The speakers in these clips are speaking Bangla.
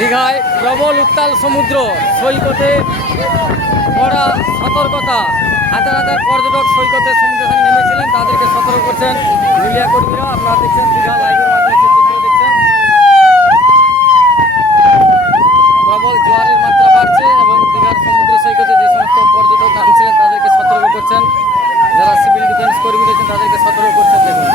দীঘায় প্রবল উত্তাল সমুদ্র, সৈকতে কড়া সতর্কতা। হাজার হাজার পর্যটক সৈকতে সমুদ্রে নেমেছিলেন, তাদেরকে সতর্ক করছেন মিডিয়া কর্মীরা। আপনারা দেখছেন দীঘা লাইভের মাধ্যমে চিত্র দেখছেন। প্রবল জোয়ারের মাত্রা বাড়ছে এবং দীঘার সমুদ্র সৈকতে যে সমস্ত পর্যটক নামছিলেন, তাদেরকে সতর্ক করছেন। যারা সিভিল ডিফেন্স কর্মী রয়েছেন, তাদেরকে সতর্ক করছেন দেখুন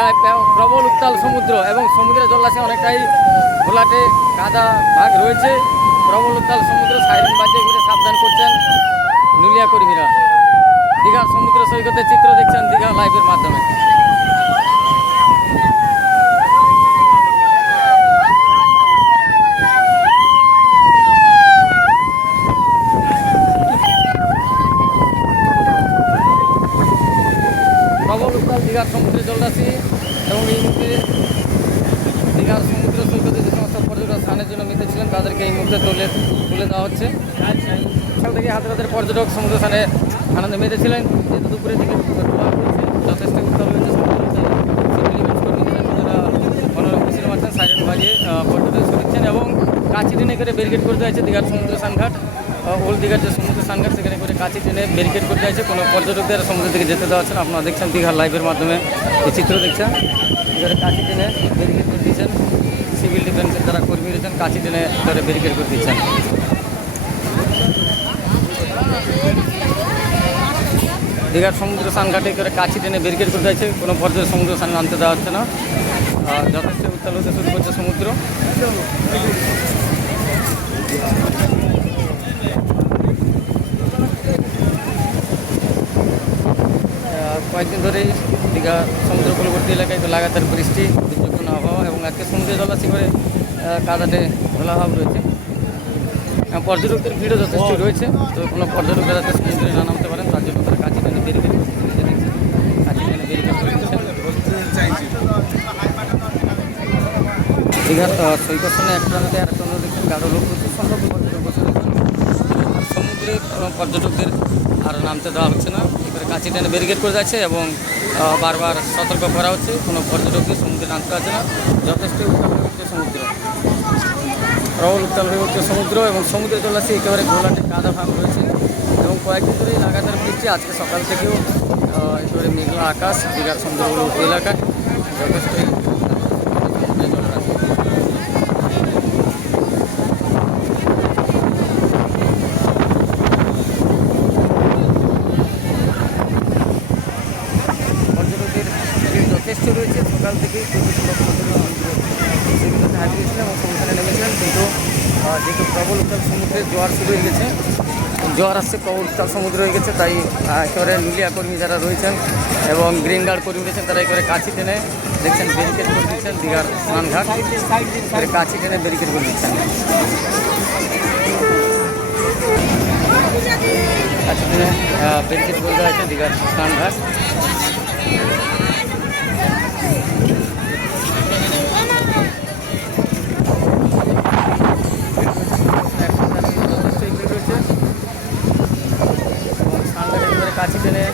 দীঘায় প্র- প্রবল উত্তাল সমুদ্র এবং সমুদ্রের জলাশয় অনেকটাই ঘোলাটে কাদা ভাগ রয়েছে। প্রবল উত্তাল সমুদ্র, সাইরেন বাজিয়ে ঘুরে সাবধান করছেন নুলিয়া কর্মীরা। দীঘার সমুদ্র সৈকতের চিত্র দেখছেন দীঘা লাইভের মাধ্যমে প্রবল উত্তাল দীঘার জলরাশি এবং এই মুহূর্তে দীঘার সমুদ্র সৈকতে যে সমস্ত পর্যটক স্থানের জন্য মেতেছিলেন তাদেরকে এই মুহূর্তে তুলে তুলে দেওয়া হচ্ছে। সকাল থেকে হাজার হাতের পর্যটক সমুদ্র স্থানে আনন্দে মেতেছিলেন। যেহেতু দুপুরের দিকে যথেষ্ট উত্তাল হয়েছে বাজিয়ে পর্যটক সরিয়েছেন এবং কাঁচি টেনে করে ব্যারিকেড করতে হয়েছে দীঘার সমুদ্র স্নানঘাট। ওল্ড দীঘার যে সমুদ্র স্নানঘাট সেখানে করে কাঁচি টেনে ব্যারিকেড করতে হয়েছে কোনো পর্যটকদের সমুদ্র থেকে যেতে দেওয়া হচ্ছে না। আপনারা দেখছেন দীঘার লাইভের মাধ্যমে। এই চিত্র দেখছেন? এবারে কাঁচি টেনে ব্যারিকেড করে দিয়েছেন। সিভিল ডিফেন্সের যারা কর্মী রয়েছেন। কাঁচি টেনে ধরে ব্যারিকেড করে দিচ্ছেন দীঘার সমুদ্র স্নানঘাটে করে কাছি টেনে ব্যারিকেড করতে হয়েছে কোনো পর্যায়ে সমুদ্র স্নান নামতে দেওয়া হচ্ছে না। আর যথেষ্ট উত্তাল হতে শুরু করছে সমুদ্র। কয়েকদিন ধরেই দীঘা সমুদ্র উপকূলবর্তী এলাকায় লাগাতার বৃষ্টি দুর্যোগপূর্ণ আবহাওয়া এবং আজকে সমুদ্রে জলাশি করে কাদাটে ঘোলাভাব রয়েছে। পর্যটকদের ভিড়ও যথেষ্ট রয়েছে। তো কোনো পর্যটকরা যাতে সমুদ্রে না নামতে পারেন তার জন্য তারা কাছে কাছে দিচ্ছেন দীঘার সৈকত সঙ্গে এক প্রান্তে আর এক প্রান্তে দেখছেন গাঢ় লোক প্রচুর সংখ্যক পর্যটক সমুদ্রে কোনো পর্যটকদের আর নামতে দেওয়া হচ্ছে না। কাছে টেনে ব্যারিকেড করে যাচ্ছে এবং বারবার সতর্ক করা হচ্ছে। কোনো পর্যটকদের সমুদ্রে নামতে পারছে না। যথেষ্ট সমুদ্র। প্রবল উত্তাল হয়ে উঠছে সমুদ্র এবং সমুদ্রের আসছে একেবারে ঘোলাটে কাদা ভাগ রয়েছে। এবং কয়েকদিন ধরেই লাগাতার ফিরছে আজকে সকাল থেকেও একেবারে মেঘলা আকাশ, দীঘার সুন্দরবন এলাকায়। যথেষ্ট যথেষ্ট সকাল থেকেই এবং সমুদ্রে নেমেছিলেন কিন্তু যেহেতু প্রবল উত্তাল সমুদ্রে জোয়ার শুরু হয়ে গেছে, জোয়ার আসছে, প্রবল উত্তাল সমুদ্র হয়ে গেছে, তাই একেবারে নুলিয়া কর্মী যারা রয়েছেন এবং গ্রিন গার্ড কর্মী রয়েছেন তারা একেবারে কাছি টেনে দেখছেন ব্যারিকেড করে দিচ্ছেন দীঘার স্নানঘাট। কাছি টেনে ব্যারিকেড করে দিচ্ছেন। কাছি টেনে ব্যারিকেড করে দেওয়া হয়েছে দীঘার স্নানঘাট যথেষ্ট এগিয়ে রয়েছে এবং স্নানঘাট একেবারে কাছে টেনে